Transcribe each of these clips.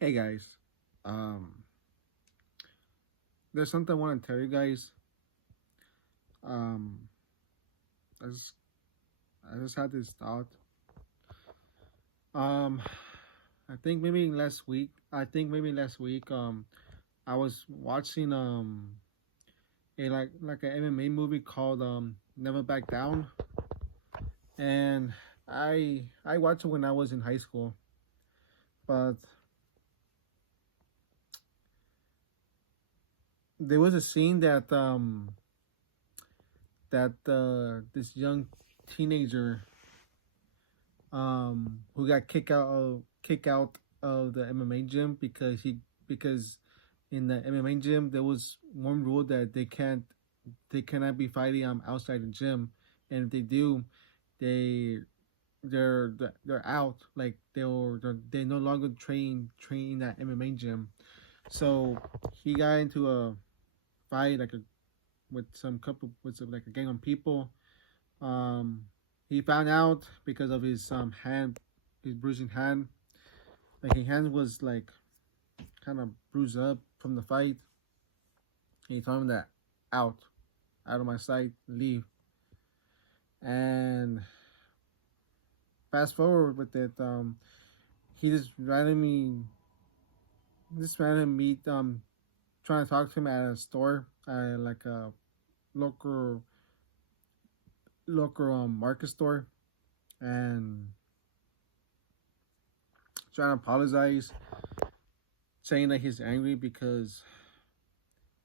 Hey guys, um, there's something I want to tell you guys. Um, I just I just had this thought. Um, I think maybe last week. I was watching a like an MMA movie called Never Back Down, and I watched it when I was in high school, but there was a scene that this young teenager who got kicked out of the MMA gym because in the MMA gym there was one rule that they cannot be fighting outside the gym, and if they do, they they're out, like they no longer train in that MMA gym. So he got into a fight with some couple with some, like a gang of people. um he found out because of his bruising hand. Like his hand was like kind of bruised up from the fight. He told him that out, out of my sight, leave. And fast forward with it, he just randomly meet, trying to talk to him at a store, like a local market store, and trying to apologize, saying that he's angry because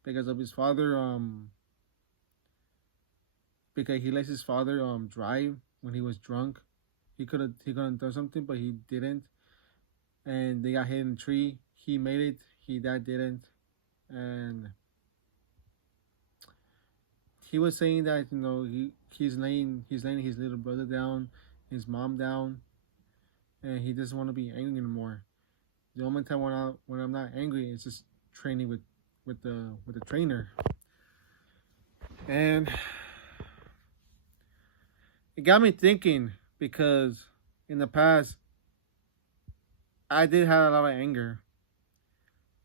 of his father, because he lets his father drive when he was drunk. He could have done something, but he didn't, and they got hit in a tree. He made it. He Dad didn't, and he was saying that he's laying his little brother down, his mom down, and he doesn't want to be angry anymore. The only time when I'm not angry is just training with the trainer, and it got me thinking because in the past I did have a lot of anger,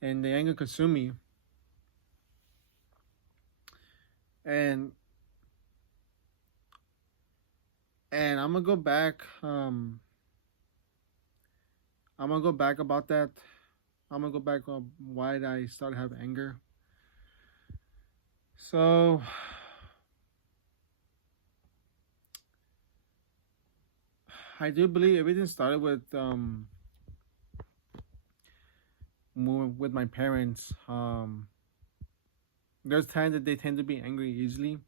and the anger consumed me. And I'm gonna go back. I'm gonna go back about that. I'm gonna go back on why I started having anger. So I do believe everything started with my parents. There's times that they tend to be angry easily,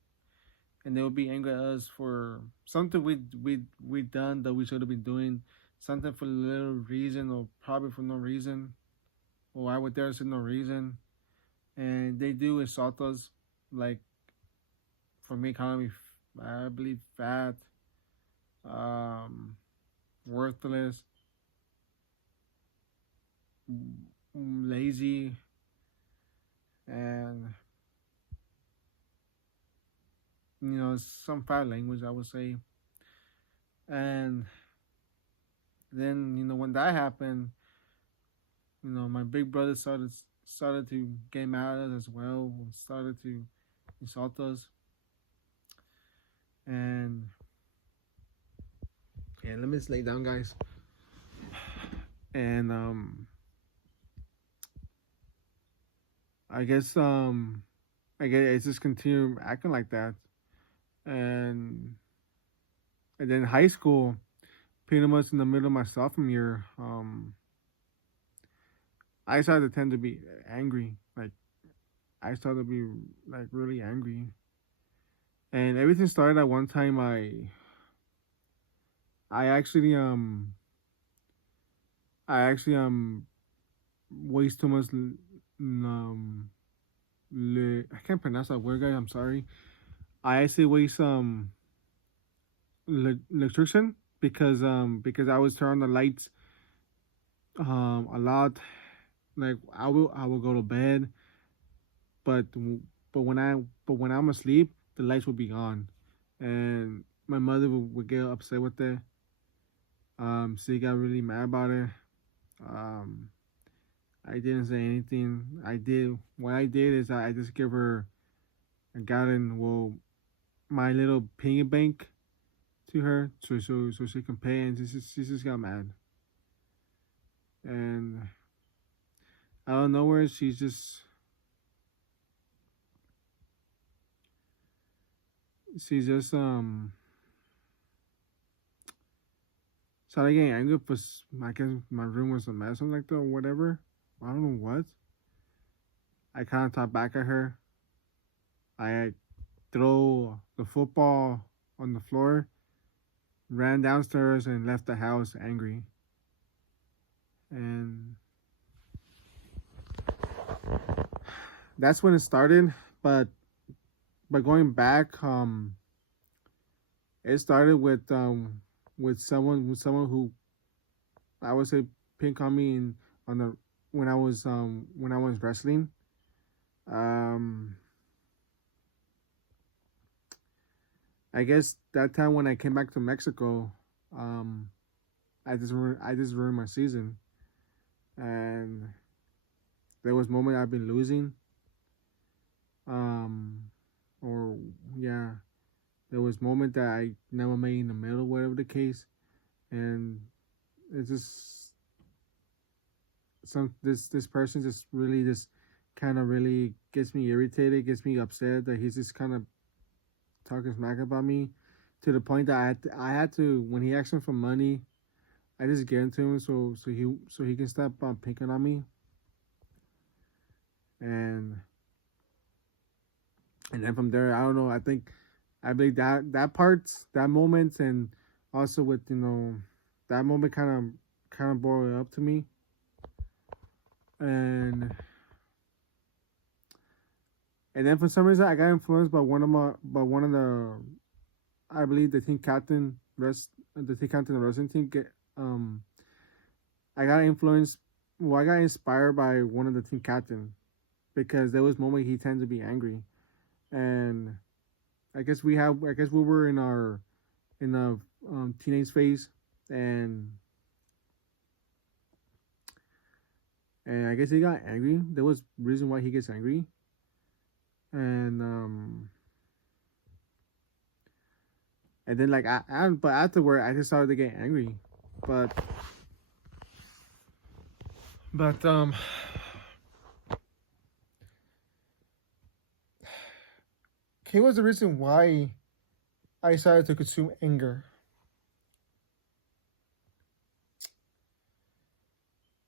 and they will be angry at us for something we done that we should have been doing, something for a little reason or probably for no reason, or I would dare say no reason, and they do insult us, like for me, calling me, I believe, fat, um, worthless, lazy, and some foul language, I would say. And then when that happened, my big brother started to get mad at us as well, started to insult us, and yeah, let me just lay down, guys. And I guess it's just continue acting like that, and then high school, pretty much in the middle of my sophomore year, I started to tend to be angry. Like I started to be like really angry, and everything started at one time. I actually I actually waste too much. I can't pronounce that word, guys. I'm sorry. I actually waste electrician because I was turning the lights a lot. Like I will go to bed, but but when I but when I'm asleep, the lights will be on, and my mother would get upset with it. She got really mad about it. Um, I didn't say anything. I did what I did is I just give her a gallon, well, my little piggy bank to her, so she can pay, and she just got mad, and out of nowhere she's just started getting angry because I guess my room was a mess or something like that or whatever. I don't know what. I kind of talked back at her. I throw the football on the floor, ran downstairs, and left the house angry. And that's when it started. But going back, it started with someone who I would say pink on me on the when I was wrestling. Um, I guess that time when I came back to Mexico, um, I just ruined my season, and there was moment I've been losing, um, or yeah, there was moment that I never made in the middle, whatever the case, and it's just this person just really just kind of really gets me irritated, gets me upset that he's just kind of talking smack about me to the point that I had to when he asked me for money, I just gave it to him so he can stop picking on me, and then from there I don't know, I believe that parts that moment, and also with that moment kind of brought it up to me, and then for some reason I got influenced by one of the, I believe the team captain of the wrestling team I got influenced, well, I got inspired by one of the team captain because there was moment he tended to be angry, and I guess we were in a teenage phase, and I guess he got angry. There was reason why he gets angry, and then like but afterward I just started to get angry, but but um he was the reason why I started to consume anger.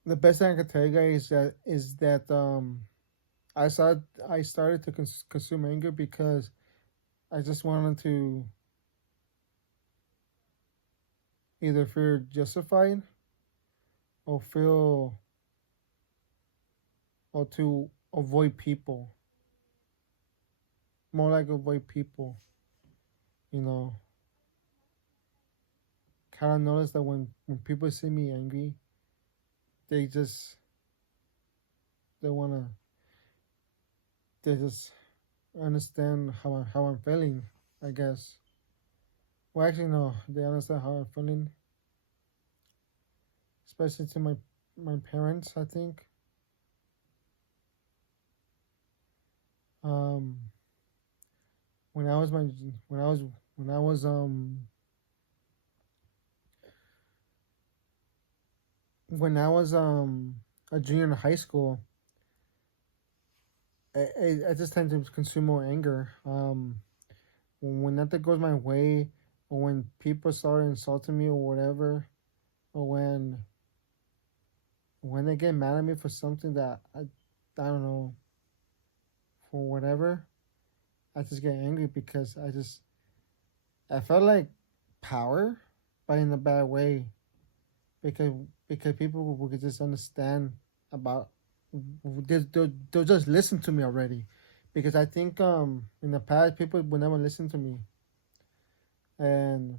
The best thing I can tell you guys is that I started to consume anger because I just wanted to either feel justified or feel or to avoid people. More like avoid people, you know. Kind of notice that when people see me angry, they just they wanna they just understand how I'm feeling. I guess. Well, actually, no. They understand how I'm feeling, especially to my parents. I think. Um, when I was my when I was when I was when I was a junior in high school, I just tend to consume more anger. When nothing goes my way, or when people start insulting me or whatever, or when they get mad at me for something that I don't know, for whatever, I just get angry because I felt like power, but in a bad way, because people would just understand about they'll just listen to me already, because I think in the past people would never listen to me, and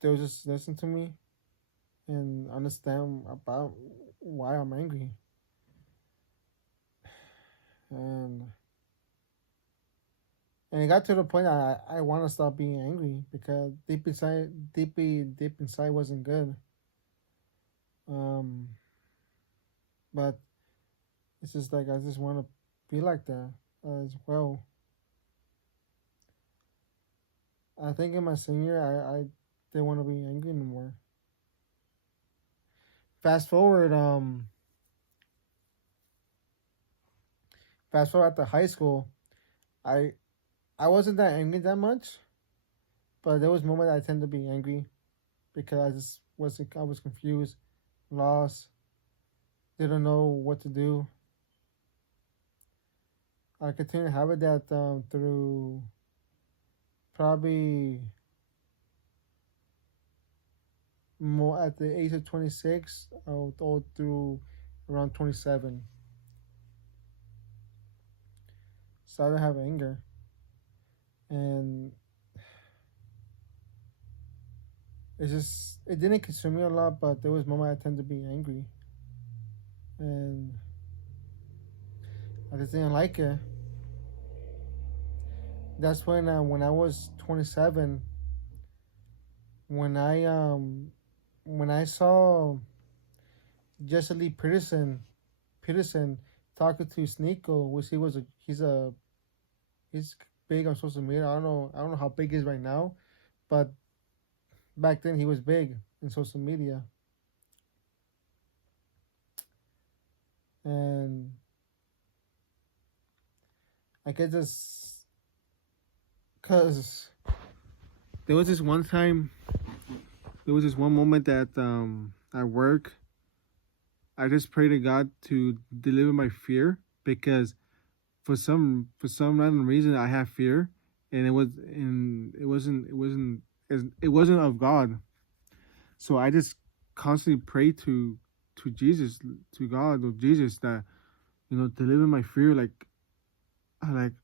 they'll just listen to me and understand about why I'm angry, and it got to the point I want to stop being angry because deep inside wasn't good. Um, but it's just like I just want to be like that as well. I think in my senior, I didn't want to be angry anymore. Fast forward, fast forward to high school. I I wasn't that angry that much, but there was moments I tend to be angry because I was confused, lost, didn't know what to do. I continued to have it that through probably more at the age of 26 all through around 27. Started to have anger, and it didn't consume me a lot, but there was moments I tend to be angry, and I just didn't like it. That's when I was 27, when when I saw Jesse Lee Peterson talking to Sneeko, which he's big on social media. I don't know how big he is right now, but back then he was big in social media. And I could just cause there was this one time there was this one moment that at work I just prayed to God to deliver my fear because for some random reason I have fear, and it wasn't of God. So I just constantly pray to Jesus, to God or Jesus, that deliver my fear. Like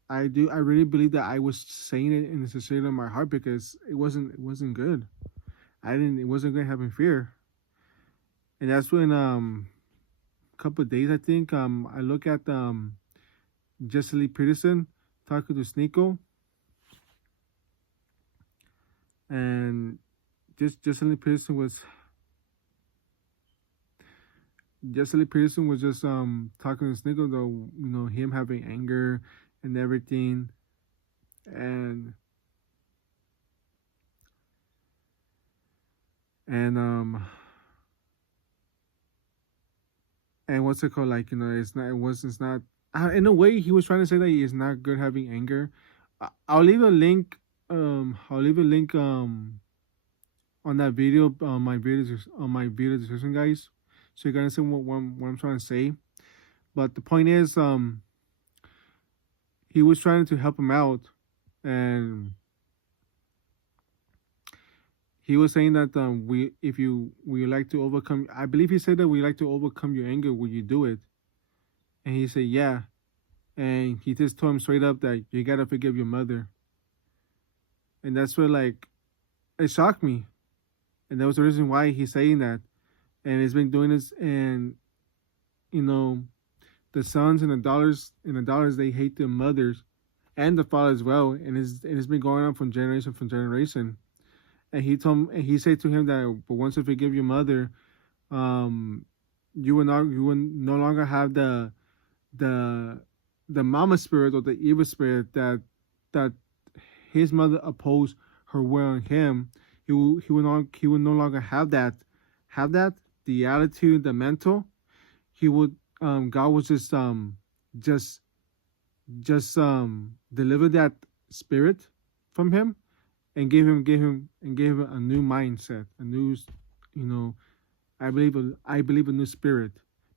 I really believe that I was saying it in the sincerity of my heart, because it wasn't good. I didn't It wasn't good having fear. And that's when a couple of days, I think, I look at Jesse Lee Peterson talking to Sneeko, and just Jesse Lee Peterson was just talking to Sneeko, though, him having anger and everything. and and and what's it called, like, it's not, in a way he was trying to say that it's not good having anger. I'll leave a link, on that video, on my video description, guys, so you guys see what I'm trying to say. But the point is, he was trying to help him out, and he was saying that, we if you we like to overcome, I believe he said that we like to overcome your anger when you do it. And he said, yeah. And he just told him straight up that you gotta forgive your mother. And that's where, like, it shocked me. And that was the reason why he's saying that. And he's been doing this, and you know the sons and the daughters, they hate their mothers and the father as well. And it's been going on from generation. And he said to him that, but once you forgive your mother, um you will no longer have the the mama spirit, or the evil spirit, that his mother opposed her will on him. He will no longer have that, the attitude, the mental. He would God was just deliver that spirit from him, and gave him a new mindset, a new, you know I believe a new spirit.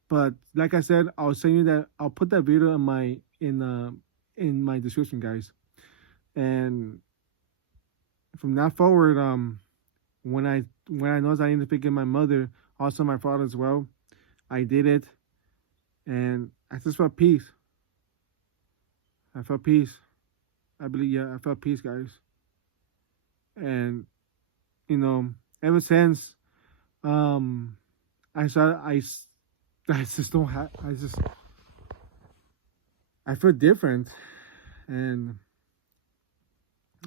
But like I said, I was saying that I'll put that video in my description, guys. And from that forward, when I noticed I needed to forgive my mother, also my father as well, I did it, and I just felt peace. I felt peace. I believe, yeah, I felt peace, guys. And ever since, um, I started, I just don't have, I feel different, and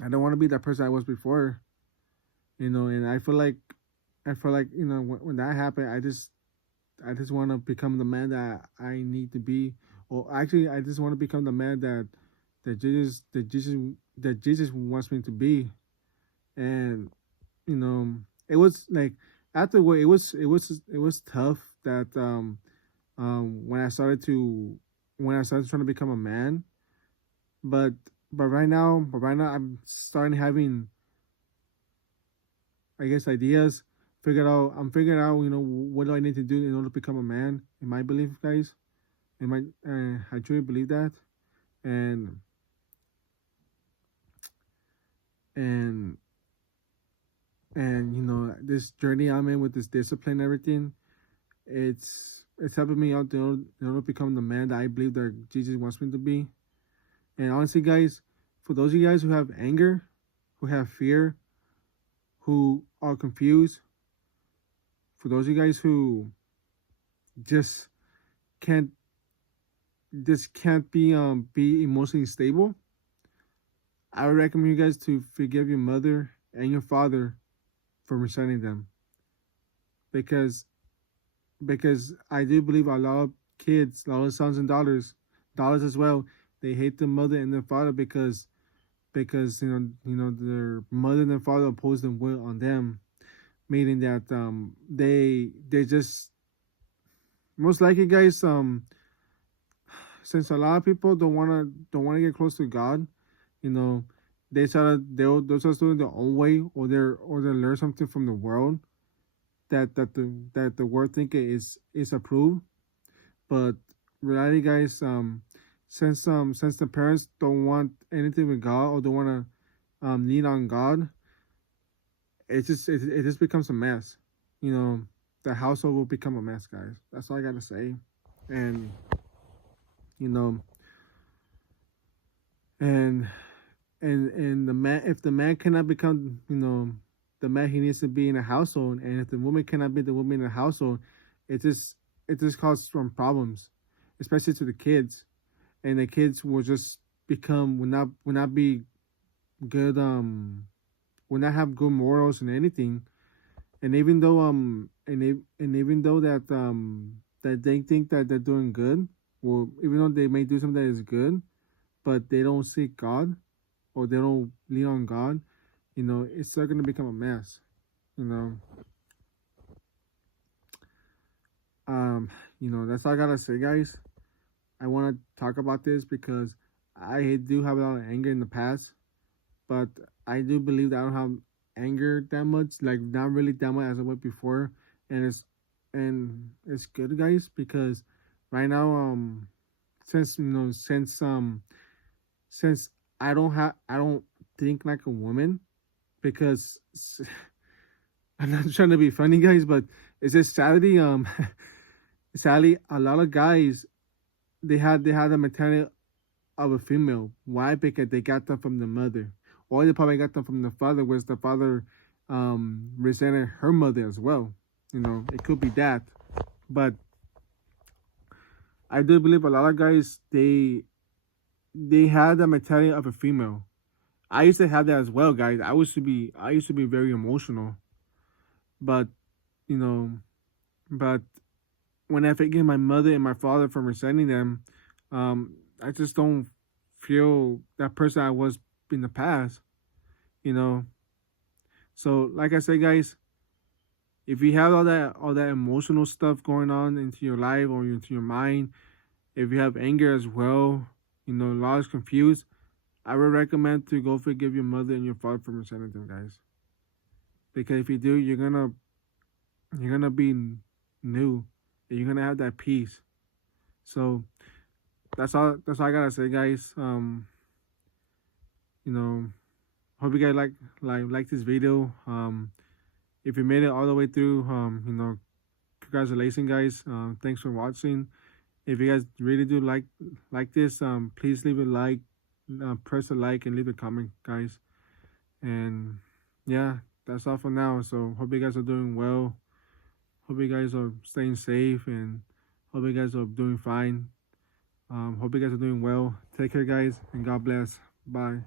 I don't want to be that person I was before. And I feel like, when that happened, I just I just want to become the man that I need to be, or actually, I just want to become the man that Jesus wants me to be. And it was like afterward, it was tough that when I started to when I started trying to become a man, but but right now I'm starting having, I guess, ideas. I'm figuring out, what do I need to do in order to become a man. In my belief, guys, in my, I truly believe that, and and this journey I'm in with this discipline, and everything, it's helping me out in order to become the man that I believe that Jesus wants me to be. And honestly, guys, for those of you guys who have anger, who have fear, who are confused, for those of you guys who just can't be emotionally stable, I would recommend you guys to forgive your mother and your father for resenting them, because I do believe a lot of kids, a lot of sons and daughters as well, they hate their mother and their father because their mother and their father oppose them will on them, meaning that they just most likely, guys, since a lot of people don't wanna get close to God, you know, they'll start doing their own way, or they learn something from the world that the world think is approved. But reality, guys, since the parents don't want anything with God, or don't want to lean on God, it just becomes a mess. You know, the household will become a mess, guys. That's all I gotta say. And you know, and and the man, if the man cannot become, the man he needs to be in a household, and if the woman cannot be the woman in a household, it just it just causes some problems, especially to the kids, and the kids will just will not be good, will not have good morals and anything. And even though and even though that they think that they're doing good, well, even though they may do something that is good, but they don't seek God, or they don't lean on God, it's still gonna become a mess. You know, that's all I gotta say, guys. I want to talk about this because I do have a lot of anger in the past, but I do believe that I don't have anger that much, like not really that much as I went before, and it's good, guys, because right now, since since I don't think like a woman, because I'm not trying to be funny, guys, but it's just sadly, sadly, a lot of guys, they had the mentality of a female. Why? Because they got them from the mother, or they probably got them from the father, whereas the father resented her mother as well. It could be that, but I do believe a lot of guys, they had the mentality of a female. I used to have that as well, guys. I used to be very emotional, but you know, but when I forgive my mother and my father for resenting them, I just don't feel that person I was in the past. You know, so like I said, guys, if you have all that emotional stuff going on into your life or into your mind, if you have anger as well, a lot is confused, I would recommend to go forgive your mother and your father for resenting them, guys. Because if you do, you're gonna be new, and you're gonna have that peace. So that's all I gotta say, guys. You know, hope you guys like this video. If you made it all the way through, congratulations, guys. Thanks for watching. If you guys really do like this, please leave a like, press a like, and leave a comment, guys. And yeah, that's all for now. So hope you guys are doing well. Hope you guys are staying safe, and hope you guys are doing fine. Hope you guys are doing well. Take care, guys, and God bless. Bye.